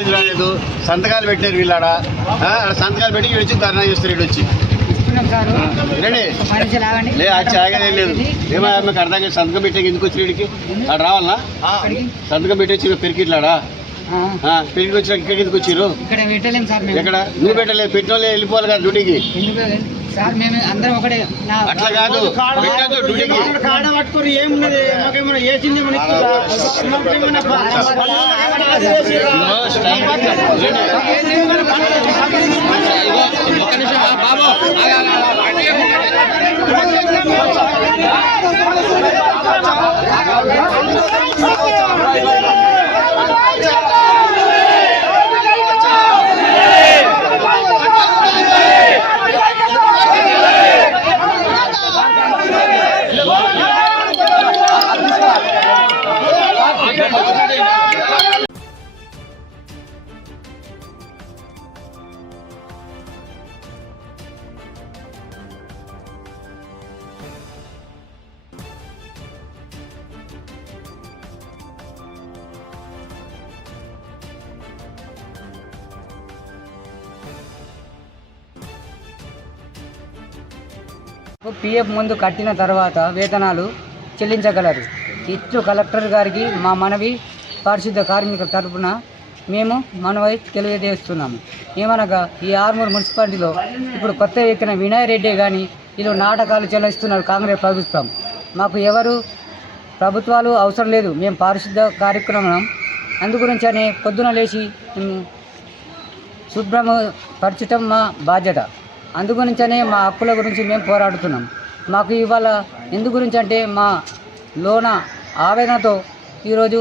Notice రాలేదు, సంతకాలు పెట్టారు వీళ్ళాడ. సంతకాలు పెట్టి వీడు వచ్చి ధర్నా చేస్తారు. వీడు వచ్చి ఆగనే లేదు. ఏమో మీకు అర్థం కాదు. సంతకం పెట్టే ఎందుకు వచ్చి వీడికి అక్కడ రావాలనా? సంతకం పెట్టొచ్చి పెరికిట్లాడా పెరిగి వచ్చిన ఇక్కడికి ఎందుకు వచ్చారు? ఎక్కడ నువ్వు పెట్టలేదు, పెట్టిన వాళ్ళే వెళ్ళిపోవాలి కదా డ్యూటీకి. అట్లా కాదు, పెట్టద్దు డ్యూటీకి. పిఎఫ్ ముందు కట్టిన తర్వాత వేతనాలు చెల్లించగలరు. ఇట్లు కలెక్టర్ గారికి మా మనవి పారిశుద్ధ కార్మికుల తరఫున మేము మనవి తెలియజేస్తున్నాము. ఏమనగా ఈ ఆర్మూర్ మున్సిపాలిటీలో ఇప్పుడు కొత్త ఎక్కిన వినయ్ రెడ్డి కానీ వీళ్ళు నాటకాలు చెల్లిస్తున్నారు కాంగ్రెస్ ప్రభుత్వం. మాకు ఎవరు ప్రభుత్వాలు అవసరం లేదు. మేము పారిశుద్ధ కార్యక్రమం అందుగురించి అనే పొద్దున లేచి శుభ్రము పరచటం మా బాధ్యత. అందుగురించనే మా హక్కుల గురించి మేము పోరాడుతున్నాం. మాకు ఇవాళ ఎందు గురించి అంటే మా లోన ఆవేదనతో ఈరోజు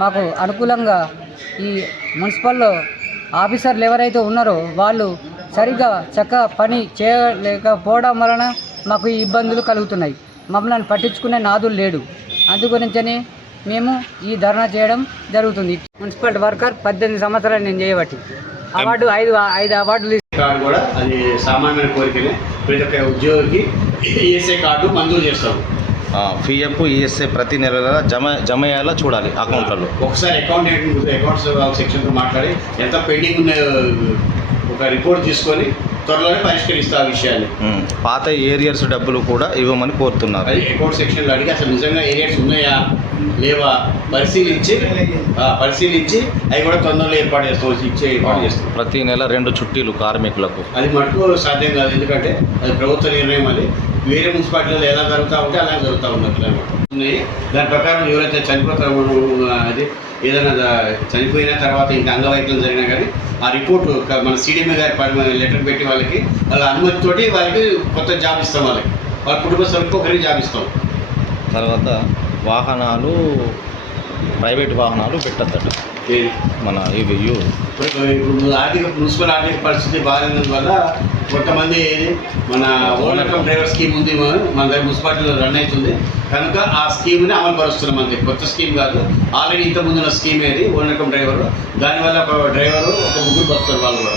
మాకు అనుకూలంగా ఈ మున్సిపల్లో ఆఫీసర్లు ఎవరైతే ఉన్నారో వాళ్ళు సరిగ్గా చక్కగా పని చేయలేకపోవడం వలన మాకు ఈ ఇబ్బందులు కలుగుతున్నాయి. మమ్మల్ని పట్టించుకునే నాదులు లేడు. అందుగురించనే మేము ఈ ధర్నా చేయడం జరుగుతుంది. మున్సిపల్ వర్కర్ 18 సంవత్సరాలు నేను చేయబట్టి అవార్డు 5 అవార్డులు కార్డు కూడా అది సామాన్యమైన కోరికనే. ప్రతి ఒక్క ఉద్యోగికి ఈఎస్ఐ కార్డు మంజూరు చేస్తాం. పిఎఫ్ ఈఎస్ఐ ప్రతి నెల జమ అయ్యేలా చూడాలి అకౌంట్లలో. ఒకసారి అకౌంట్స్ సెక్షన్తో మాట్లాడి ఎంత పెండింగ్ ఉన్నాయో ఒక రిపోర్ట్ తీసుకొని త్వరలోనే పరిష్కరిస్తా ఆ విషయాన్ని. పాత ఏరియర్స్ డబ్బులు కూడా ఇవ్వమని కోరుతున్నారు. అది అకౌంట్ సెక్షన్లో అడిగి అసలు నిజంగా ఏరియాస్ ఉన్నాయా లేవా పరిశీలించి అవి కూడా తొందరలో ఏర్పాటు చేస్తాం. ప్రతి నెల 2 చుట్టీలు కార్మికులకు. అది మటుకు సాధ్యం కాదు, ఎందుకంటే అది ప్రభుత్వ నిర్ణయం. అది వేరే మున్సిపాలిటీలో ఎలా జరుగుతూ ఉంటే అలా జరుగుతూ ఉన్నాయి. దాని ప్రకారం ఎవరైతే చనిపోతారో అది ఏదైనా చనిపోయిన తర్వాత ఇంకా అంగవైకల్యం జరిగినా కానీ ఆ రిపోర్టు మన సిడిఎంఏ గారి లెటర్ పెట్టి వాళ్ళ అనుమతితోటి వాళ్ళకి కొత్త జాబ్ ఇస్తాం. వాళ్ళ కుటుంబ సభ్యులకు ఒకరికి జాబ్ ఇస్తాం. తర్వాత వాహనాలు ప్రైవేట్ వాహనాలు పెట్టద్దట మన ఇవి. ఇప్పుడు మున్సిపల్ ఆర్థిక పరిస్థితి బాగాలేనందువల్ల కొంతమంది మన ఓన్ అకౌంట్ డ్రైవర్ స్కీమ్ ఉంది మన దగ్గర మున్సిపాలిటీలో రన్ అవుతుంది కనుక ఆ స్కీమ్ని అమలు పరుస్తున్నాం. అంతే, కొత్త స్కీమ్ కాదు. ఆల్రెడీ ఇంతకుముందున్న స్కీమ్ ఏది ఓన్ అకౌంట్ డ్రైవర్. దానివల్ల ఒక డ్రైవరు ఒక 3 బతుకుతారు వాళ్ళు కూడా.